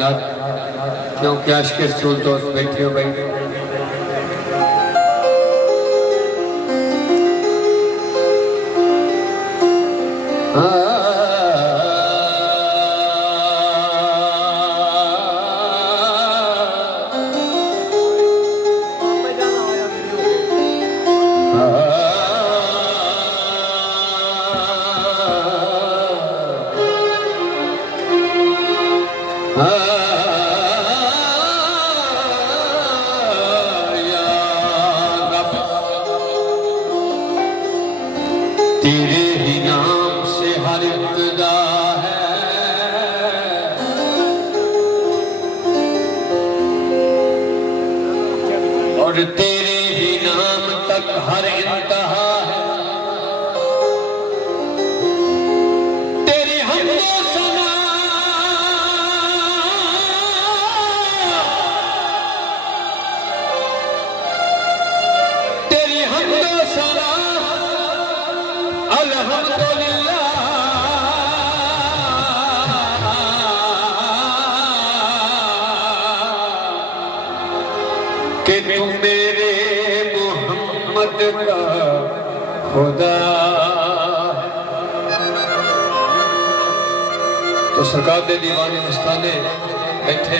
कायनात, क्योंकि आशिक़ रसूल दोस्त बैठे हो भाई। तेरे ही नाम से हर इब्तिदा है और तेरे ही नाम तक हर इंतहा है। तेरी हमदो सना तेरी हमदो सना अल्हम्दुलिल्लाह कि तू मेरे मोहम्मद का खुदा। तो सरकार दे दीवाने मस्ताने बैठे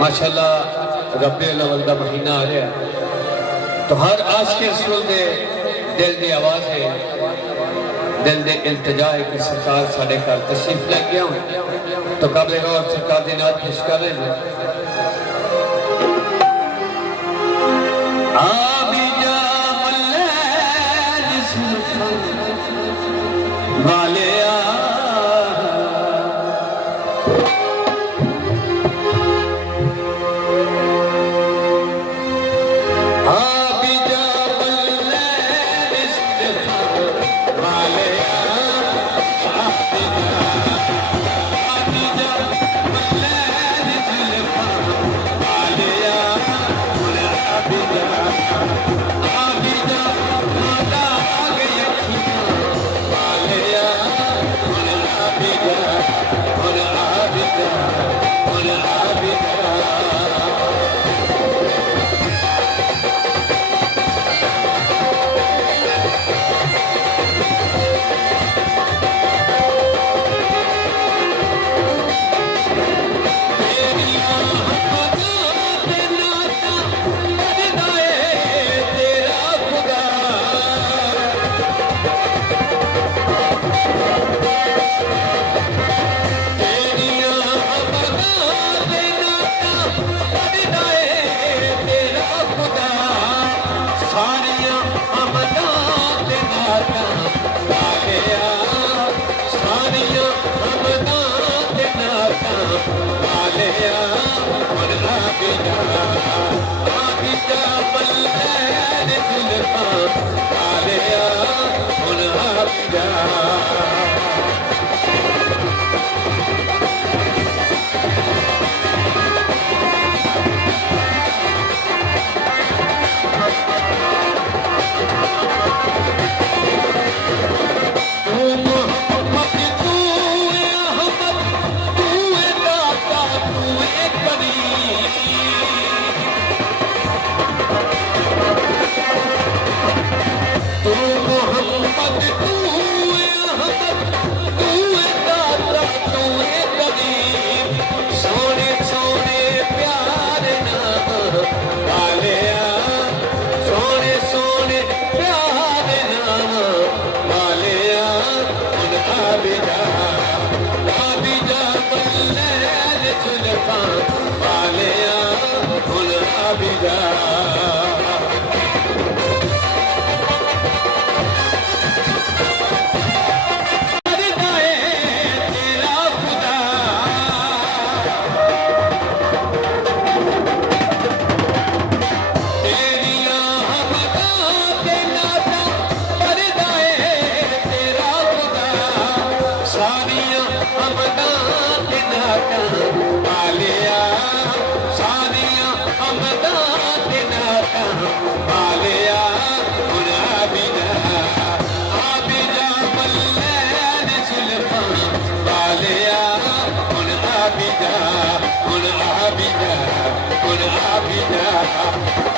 माशाअल्लाह, रबीउल अव्वल दा महीना आ रहा, तो हर आशिक़ रसूल दे दिल की आवाज़ है, दिल के इल्तिजा है कि सरकार साढ़े घर तशरीफ लेके आओ। तो काबिल गौर सरकार की नात पेश कर रहे हैं। वाले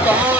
कौन